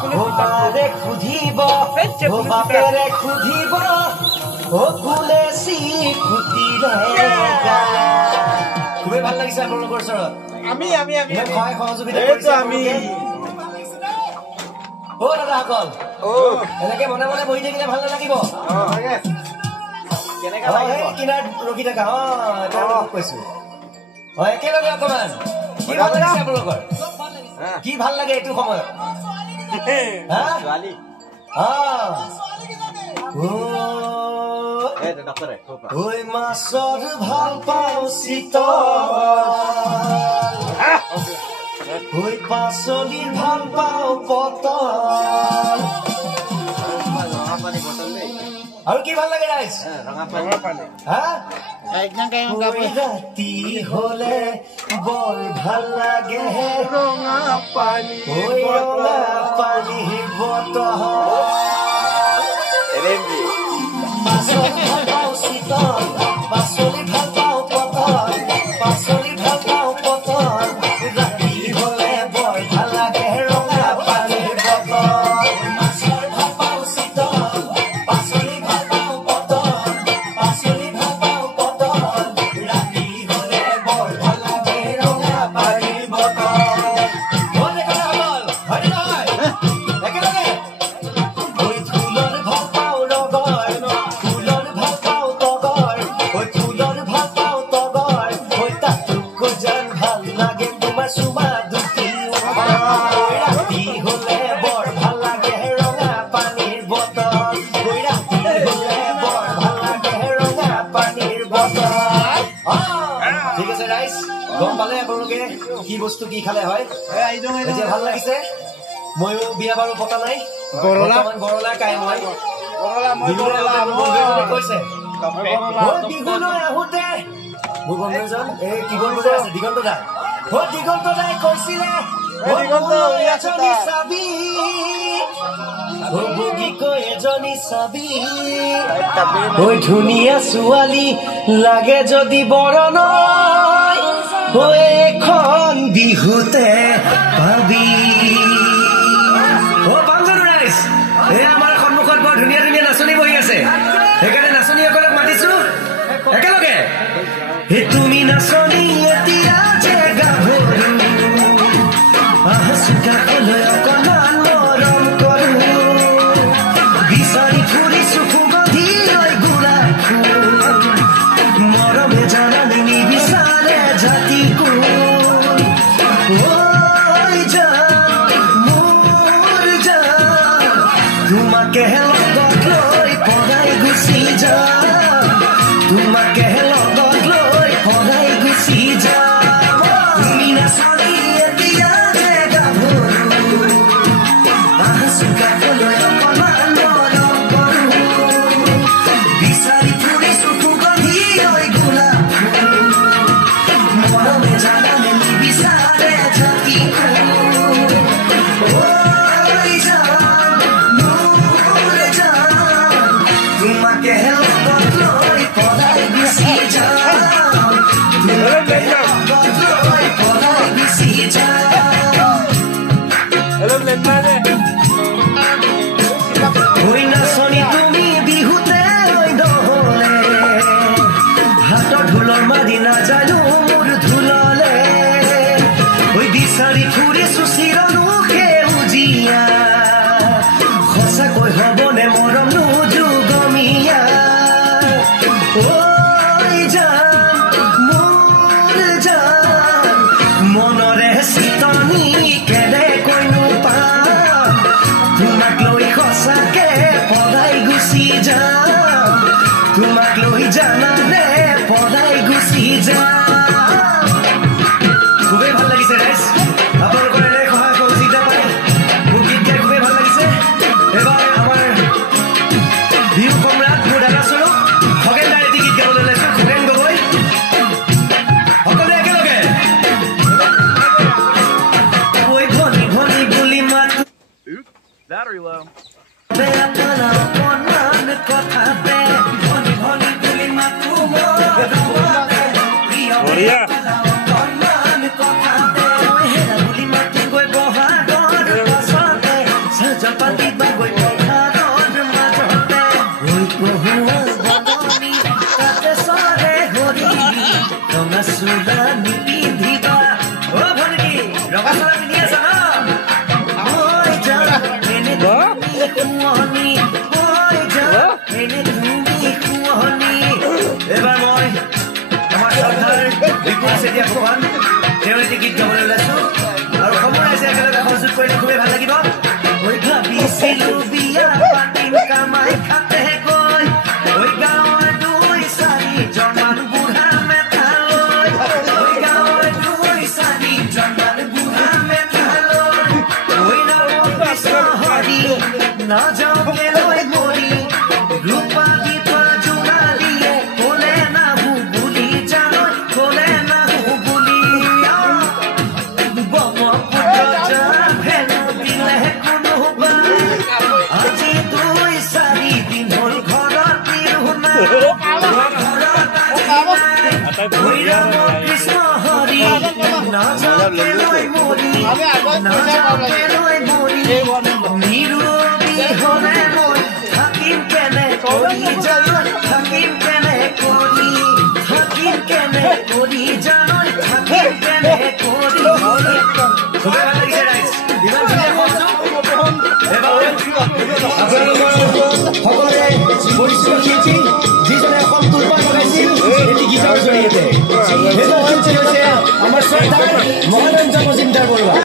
বাৰে খুধিব বাপেৰে খুধিব কুলে চিকুটিৰে খুবেই ভাল লাগিছে আপোনালোকৰ ওচৰত আমি সহায় সহযোগিতা কৰিছে আমি দাদাসকল এনেকে মনে মনে বহি থাকিলে ভাল নালাগিব কিনাৰত ৰখি থাকা কৈছো একেলগে অকমান কি ভাল লাগিছে আপোনালোকৰ কি ভাল লাগে এইটো সময়ত মাছৰ ভাল পাওঁ চিতল পাচলিৰ ভাল পাওঁ পতল আৰু কি ভাল লাগে ৰাইজ ৰাতি হলে বৰ ভাল লাগে ৰঙা পানীৰ বটল পাচলি ভাল পাওঁ চিতল পাচলি ভাল পাওঁ পতল পাচলি ভাল পাওঁ পতল ৰাতি হলে বৰ ভাল লাগে ৰঙা পানীৰ বটল মাছৰ ভাল পাওঁ চিতল পাচলি ভাল পাওঁ পতল পাচলি ভাল পাওঁ পতল ৰাতি হলে বৰ ভাল লাগে ৰঙা পানীৰ বটল একেলগে ফুলৰ ভাল পাওঁ ৰগৰ ফুলৰ ভাল পাওঁ তগৰ ফুলৰ ভাল পাওঁ তগৰ তাতো যেন ভাল লাগে তোমাৰ চুমা দুটি ৰাতি হলে বৰ ভাল লাগে ৰঙা পানীৰ বটল ৰাতি হলে বৰ ভাল লাগে ৰঙা পানীৰ বটল ঠিক আছে ৰাইজ গম পালে আপোনালোকে কি বস্তু কি খালে হয় এতিয়া ভাল লাগিছে ময়ো বিয়া বাৰু পতা নাই গৰলা কাই মই কৈছে বিহুলৈ আহোঁতে মোৰ বন্ধুজন এই কিবৰ্ড বজাই আছে দিগন্ত দাই কৈছিলে এজনী চাবি ধুনীয়া ছোৱালী লাগে যদি বৰণ এখন বিহুতে পাবি আমাৰ সন্মুখত বৰ ধুনীয়া ধুনীয়া নাচনী বহি আছে সেইকাৰণে নাচনীসকলক মাতিছো একেলগে তুমি নাচনী এতিয়া যে গাভৰু অকণমান মৰম কৰো বিচাৰি ফুৰিছো সুগন্ধি গোলাপ ফুল মৰমে জানানি নিবিচাৰে জাতি কোন তোমাকে লগত লৈ পগাই গুচি যা তোমাকে লগত লৈ পগাই গুচি যা তুমি নাচনি এতিয়া যে গাভৰু চুকাবলৈ অকণমান মৰম কৰো বিচাৰি ফুৰিছো সুগন্ধি গোলাপ ফুল মৰমে জানানে নিবিচাৰে জাতি তোমাকে লগত লৈ পলাই গুচি যা তোমাকে লগত লৈ পলাই গুচি যা ঐ নাচনী তুমি বিহুতে নহলে হাতৰ ঢোলৰ মাৰি নাজানো মোৰ ঢোললে ঐ বিচাৰি ফুৰিছো চিৰনো সেউজীয়া সঁচাকৈ হ'বনে মৰম নোযোগমীয়া মনৰে চিতনি কেনেকৈনো পাম তোমাক লৈ সঁচাকে পলাই গুচি যাম তোমাক লৈ জানানে পলাই গুচি যাম খুবেই ভাল লাগিছে ৰাইজ আপোনালোকৰ এনে সহায় সহযোগিতা পাই মোৰ গীত গাই খুবেই ভাল লাগিছে এবাৰ আমাৰ বিহু সম্ৰাট মোৰ দাদা স্বৰূপ খগেন দাই এটি গীত গাবলৈ ওলাইছো খগেন গগৈ সকলোৱে একেলগে ঐ ভনী ভনী বুলি মাত Battery low. কথা ভনী ভনী বুলি মাতো পাতিবা গৈ পথাৰৰ মাজতে হৈ কহুৱা বননি তাতে চৰে হৰি ৰঙা চোলা নিপিন্ধিবা অ ভনী ৰঙা চোলা পিন্ধি আছা ন হৈ যা এনে তুমি শুৱনি হৈ যা এনে তুমি শুৱনি এবাৰ মই আমাৰ শ্ৰদ্ধাৰ বিপুল চেতিয়া ভগৱান তেওঁৰ এটি গীত গাবলৈ ওলাইছো আৰু সময় আছে একেলগে সহযোগ কৰিলে খুবেই ভাল লাগিব হৈ ভাবিছিলো বিয়া পাতিম কামাই খাতে গৈ হৈ গাঁৱৰ দুই চাৰিজনমান বুঢ়া মেথালৈ হৈ গাঁৱৰ দুই চাৰিজনমান বুঢ়া মেথালৈ হৈ নাম কৃষ্ণ হৰি নাযাওঁ কেলৈ মৰি ৰূপা দীপা জোনালীয়ে ক'লে নাহো বুলি জানৈ ক'লে নাহো বুলি আজি দুই চাৰি দিন হ'ল ঘৰত তিৰুনা কৃষ্ণ হৰি নাযাওঁলৈ মৰি নাযাওঁলৈ মৰি নিৰোগী হ'লে মই থাকিম কেনে কৰি জানৈ থাকিম কেনে কৰি থাকিম কেনে কৰি জানৈ থাকিম কেনে কৰি